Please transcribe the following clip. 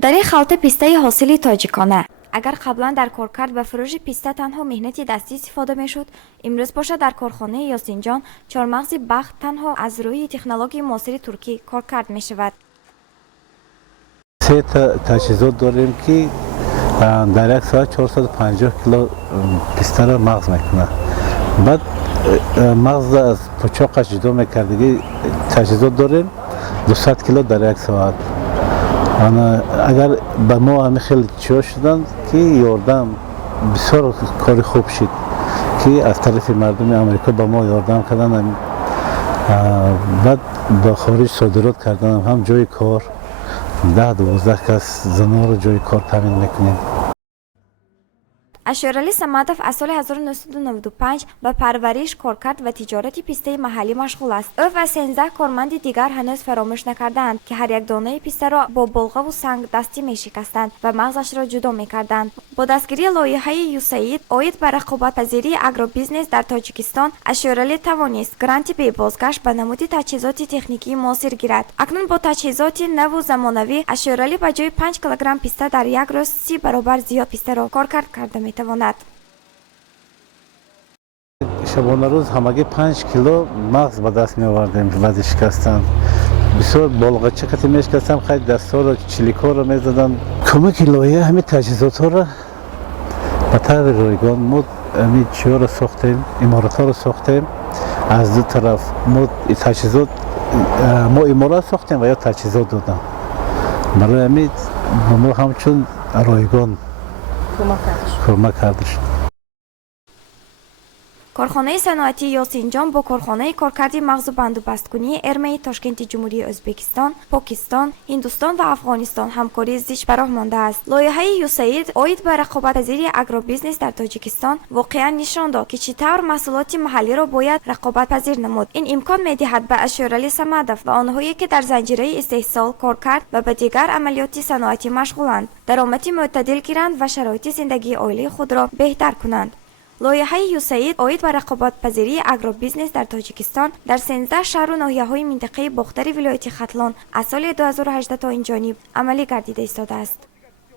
در این خلطه پیسته حاصل تاجیکانه. اگر قبلا در کارکرد و فروش پیسته تنها مهنت دستی استفاده میشد، امروز باشد در کارخانه یاسینجان چهارمغز بخت تنها از روی تکنولوژی معاصر ترکی کارکرد می شود. سه تجهیزات داریم که در یک ساعت 450 کیلو پیسته را مغز میکنه. بعد مغز از پچاقش جدا میکردگی تجهیزات داریم 200 کیلو در یک ساعت. اگر به ما همه خیلی چیا شدن که یاردم بسیار کار خوب شد که از طرف مردم امریکا به ما یاردم کردن. بعد به خارج صادرات کردن هم جای کار 10-12 کس زنان رو جای کار تامین میکنیم. اشارعلی صمدов از سال 1995 به پرورش، کارکرد و تجارت پیسته محلی مشغول است. او و 13 کارمند دیگر هنوز فراموش نکردند که هر یک دانه پیسته را با بلغه و سنگ دستی میشکستند و مغزش را جدا میکردند. با دستگیری لایحه یوسعید عاید به رقابت پذیری اگرو بیزنس در تاجیکستان، اشارعلی توانست گرانتی به بازگشت به نمود تجهیزات تکنیکی معاصر گیرد. اکنون با تجهیزات نو و زمانوی، اشارعلی به جای 5 کیلوگرم پیسته در یک روز 30 برابر زیاد پیسته را کارکرد کرده میتواند. شبانه روز همگی 5 کیلو مغز به دست می آوردیم بعد شکستن. بسیار بالغچه کتی می شکستن، خیلی دستا رو چلیکا رو می زدن. کمک لایحه همین تجهیزات ها را به طور رایگان ما همین چیا رو ساختیم، امارات ها رو ساختیم. از دو طرف ما تجهیزات ما امارات ساختیم و یا تجهیزات دادن. برای همین ما همچون رایگان کمک کردش. کارخانه صنعتی یاسینجان با کارخانه کارکردی مغز و بندوبستکنی ارمی تاشکند جمهوری ازبکستان، پاکستان، هندوستان و افغانستان همکاری زیش براه مانده است. لایحه یوسعید عاید به رقابت پذیری اگرو بیزنس در تاجیکستان واقعا نشان داد که چطور محصولات محلی را باید رقابت پذیر نمود. این امکان میدهد به اشارعلی صمدов و آنهایی که در زنجیره استحصال کارکرد و به دیگر عملیات صنعتی مشغولند درآمدی معتدل گیرند و شرایط زندگی عائله خود را بهتر کنند. لایحه یوسعید عاید به رقابت پذیری اگرو بیزنس در تاجیکستان در 13 شهر و ناحیه‌های منطقه باختری ولایت ختلان از سال 2018 تا این جانب عملی گردیده ایستاده است.